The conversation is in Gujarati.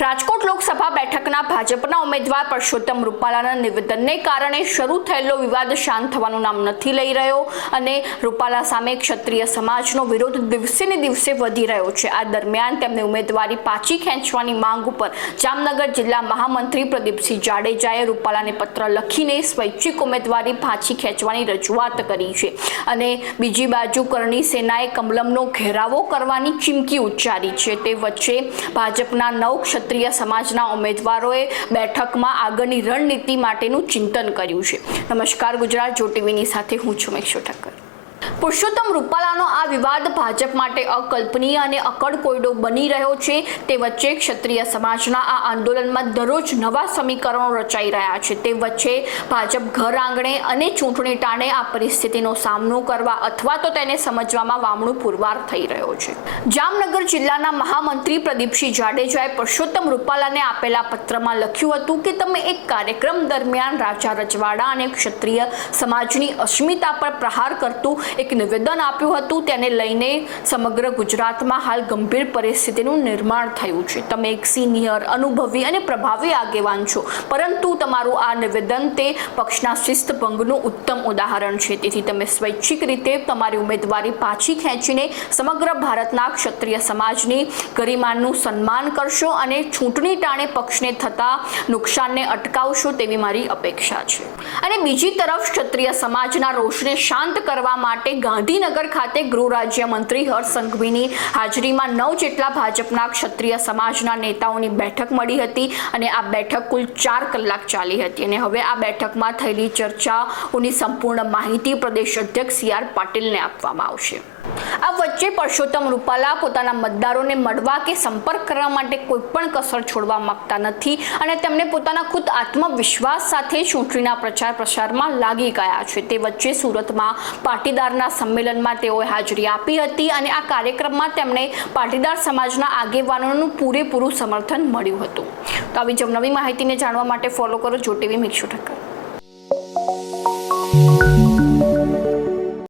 રાજકોટ લોકસભા બેઠકના ભાજપના ઉમેદવાર પરસોત્તમ રૂપાલાના નિવેદનને કારણે શરૂ થયેલો વિવાદ શાંત થવાનું નામ નથી લઈ રહ્યો અને રૂપાલા સામે ક્ષત્રિય સમાજનો વિરોધ દિવસે ને દિવસે વધી રહ્યો છે. આ દરમિયાન તેમની ઉમેદવારી પાછી ખેંચવાની માંગ ઉપર જામનગર જિલ્લા મહામંત્રી પ્રદીપસિંહ જાડેજાએ રૂપાલાને પત્ર લખીને સ્વૈચ્છિક ઉમેદવારી પાછી ખેંચવાની રજૂઆત કરી છે અને બીજી બાજુ કરણી સેનાએ કમલમનો ઘેરાવો કરવાની ચીમકી ઉચ્ચારી છે. તે વચ્ચે ભાજપના નવ ક્ષત્રિય સમાજના ઉમેદવારોએ બેઠકમાં આગળની રણનીતિ માટેનું ચિંતન કર્યું છે. નમસ્કાર, ગુજરાત જો ટીવીની સાથે હું છું મેક્ષો ઠક્કર. પુરુષોત્તમ રૂપાલાનો આ વિવાદ ભાજપ માટે અકલ્પનીય અને અકડ કોયડો બની રહ્યો છે. તે વચ્ચે ક્ષત્રિય સમાજના આ આંદોલનમાં દરરોજ નવા સમીકરણો રચાઈ રહ્યા છે. તે વચ્ચે ભાજપ ઘર આંગણે અને ચૂંટણી ટાણે આ પરિસ્થિતિનો સામનો કરવા અથવા તો તેને સમજવામાં વામણું પુરવાર થઈ રહ્યો છે. જામનગર જિલ્લાના મહામંત્રી પ્રદીપસિંહ જાડેજાએ પુરુષોત્તમ રૂપાલાને આપેલા પત્રમાં લખ્યું હતું કે, તમે એક કાર્યક્રમ દરમિયાન રાજા રજવાડા અને ક્ષત્રિય સમાજની અસ્મિતા પર પ્રહાર કરતું એક નિવેદન આપ્યું હતું, તેને લઈને સમગ્ર ગુજરાતમાં હાલ ગંભીર પરિસ્થિતિનું નિર્માણ થયું છે. તમે એક સિનિયર, અનુભવી અને પ્રભાવી આગેવાન છો, પરંતુ તમારું આ નિવેદન તે પક્ષના શિસ્ત ભંગનું ઉત્તમ ઉદાહરણ છે. તેથી તમે સ્વૈચ્છિક રીતે તમારી ઉમેદવારી પાછી ખેંચીને સમગ્ર ભારતના ક્ષત્રિય સમાજની ગરિમાનું સન્માન કરશો અને ચૂંટણી ટાણે પક્ષને થતા નુકસાનને અટકાવશો તેવી મારી અપેક્ષા છે. અને બીજી તરફ ક્ષત્રિય સમાજના રોષને શાંત કરવા માટે ગાંધીનગર ખાતે ગૃહ રાજ્ય મંત્રી હર્ષ સંઘવીની હાજરીમાં નવ જેટલા ભાજપના ક્ષત્રિય સમાજના નેતાઓની બેઠક મળી હતી અને આ બેઠક કુલ ચાર કલાક ચાલી હતી અને હવે આ બેઠકમાં થયેલી ચર્ચાઓની સંપૂર્ણ માહિતી પ્રદેશ અધ્યક્ષ સી આર પાટીલને આપવામાં આવશે. આ વચ્ચે પરસોત્તમ રૂપાલા પોતાના મતદારોને મળવા કે સંપર્ક કરવા માટે કોઈ પણ કસર છોડવા માંગતા નથી અને તેમને પોતાના ખુદ આત્મવિશ્વાસ સાથે ચૂંટણીના પ્રચાર પ્રસારમાં લાગી ગયા છે. તે વચ્ચે સુરતમાં પત્રકારના સંમેલનમાં તેઓએ હાજરી આપી હતી અને આ કાર્યક્રમમાં તેમણે પાટીદાર સમાજના આગેવાનોનું પૂરેપૂરું સમર્થન મળ્યું હતું. તો આવી જ નવી માહિતીને જાણવા માટે ફોલો કરો જો ટીવી મિક્ષુ ઠક્કર.